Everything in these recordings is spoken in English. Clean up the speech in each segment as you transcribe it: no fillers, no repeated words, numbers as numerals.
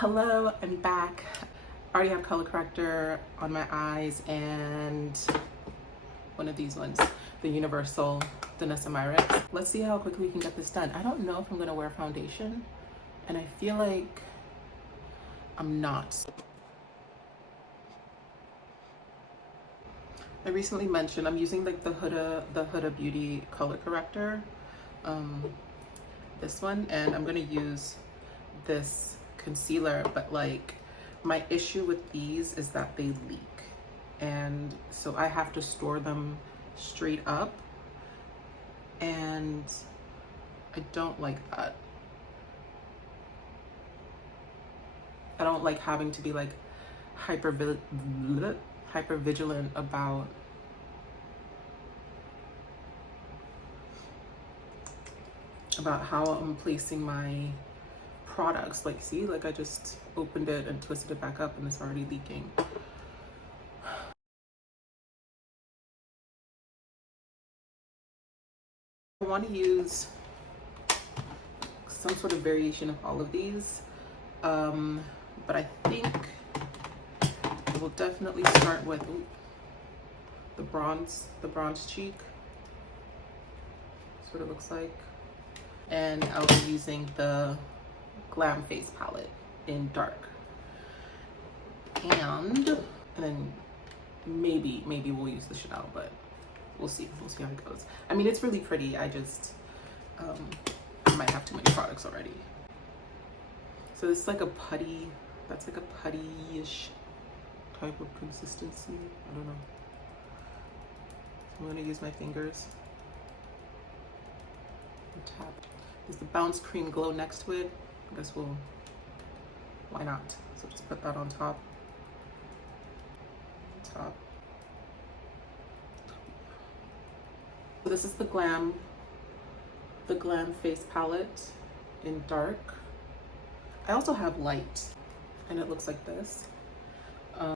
Hello, I'm back. I already have color corrector on my eyes and one of these ones, the Universal Denessa. Let's see how quickly we can get this done. I don't know if I'm gonna wear foundation, and I feel like I'm not. I recently mentioned I'm using like the Huda Beauty color corrector, this one, and I'm gonna use this concealer, but like my issue with these is that they leak, and so I have to store them straight up, and I don't like that. I don't like having to be like hyper vigilant about how I'm placing my products. Like, see, like I just opened it and twisted it back up and it's already leaking. I want to use some sort of variation of all of these, but I think we'll definitely start with the bronze cheek. That's what it looks like, and I'll be using the Glam face palette in dark, and then maybe we'll use the Chanel, but we'll see how it goes. I mean, it's really pretty. I just I might have too many products already. So this is like a putty, that's like a putty-ish type of consistency. I don't know. So I'm gonna use my fingers and tap. There's the Bounce Cream Glow next to it. I guess why not? So just put that on top. So this is the Glam face palette in dark. I also have light, and it looks like this.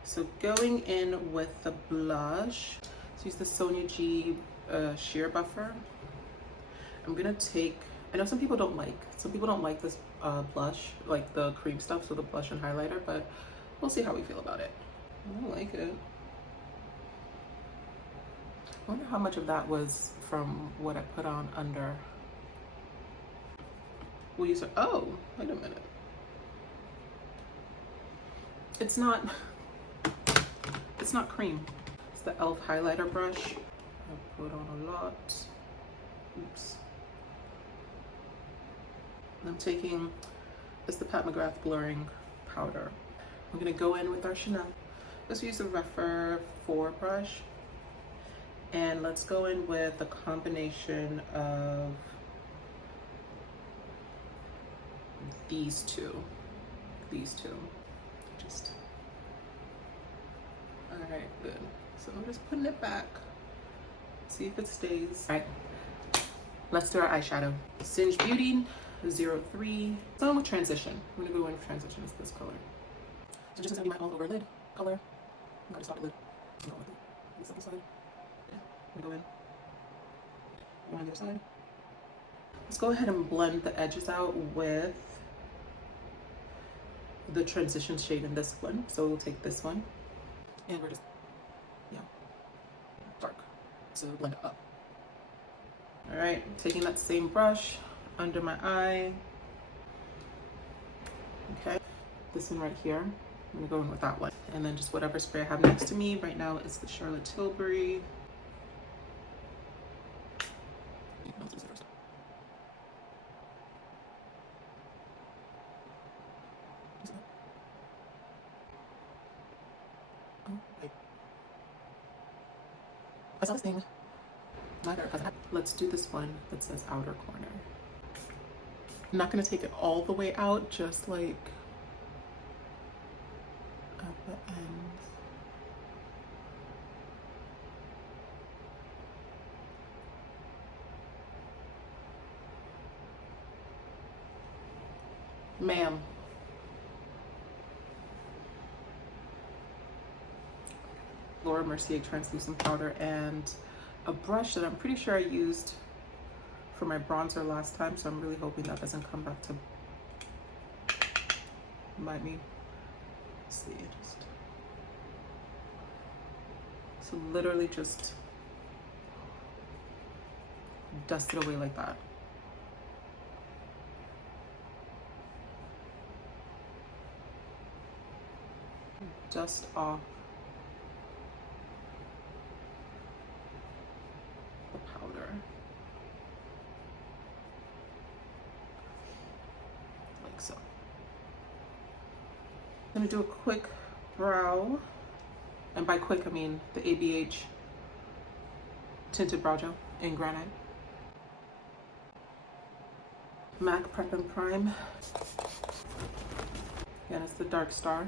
So going in with the blush, let's use the Sonia G sheer buffer. I'm gonna take, I know some people don't like this blush, like the cream stuff, so the blush and highlighter, but we'll see how we feel about it. I like it. I wonder how much of that was from what I put on under. We'll use it. Oh, wait a minute. It's not cream. It's the e.l.f. highlighter brush. I put on a lot. Oops. And I'm taking this, the Pat McGrath blurring powder. I'm gonna go in with our Chanel. Let's use the Rephr 4 brush. And let's go in with a combination of these two. Just, all right, good. So I'm just putting it back. See if it stays. All right, let's do our eyeshadow. Singe Beauty 03. So with transition. I'm gonna go in with transition. It's this color. So just gonna be my all over lid color. I'm gonna stop the lid. I'm going with it. This other side. Yeah, I'm gonna go in. Go on the other side. Let's go ahead and blend the edges out with the transition shade in this one. So we'll take this one and we're just, yeah, dark. So blend it up. All right, taking that same brush under my eye. Okay, this one right here. I'm gonna go in with that one. And then just whatever spray I have next to me. Right now it's the Charlotte Tilbury. I saw this thing. Let's do this one that says outer corner. I'm not gonna take it all the way out, just like at the ends. Ma'am. Laura Mercier translucent powder and a brush that I'm pretty sure I used for my bronzer last time, so I'm really hoping that doesn't come back to Remind me. Let's see. So literally just dust it away like that. Dust off the powder. Like so. I'm gonna do a quick brow. And by quick, I mean the ABH tinted brow gel in Granite. MAC Prep and Prime. Again, it's the Dark Star.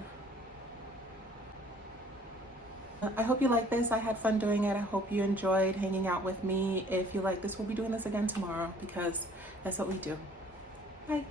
I hope you like this. I had fun doing it. I hope you enjoyed hanging out with me. If you like this, we'll be doing this again tomorrow because that's what we do. Bye.